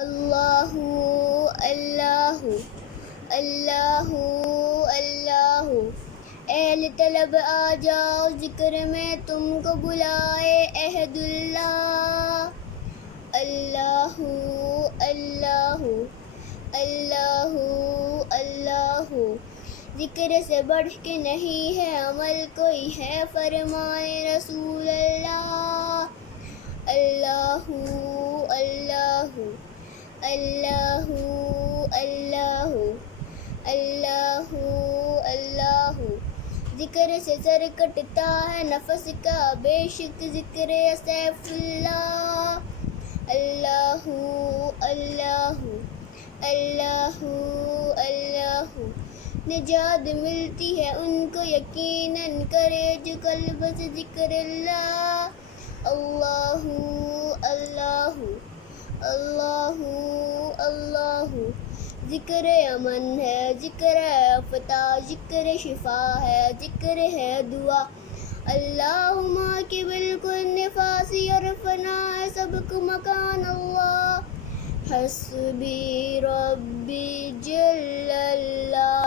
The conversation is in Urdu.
اللہ اللہ اللہ اللہ۔ اہل طلب آ جاؤ ذکر میں تم کو بلائے عہد اللہ۔ اللہ اللہ اللہ اللہ۔ ذکر سے بڑھ کے نہیں ہے عمل کوئی ہے فرمائے رسول اللہ۔ اللہ اللہ اللہ اللہ اللہ اللہ۔ ذکر سے سر کٹتا ہے نفس کا بے شک ذکر سیف اللہ۔ اللہ اللہ اللہ اللہ۔ نجات ملتی ہے ان کو یقیناً کرے جو قلب سے ذکر اللہ۔ اللہ اللہ اللہ اللہ۔ ذکر امن ہے ذکر فتح ذکر شفا ہے ذکر ہے دعا۔ اللہم کے بالکل نفاسی اور فنا ہے سب کو مکان اللہ۔ حسبی ربی جل اللہ۔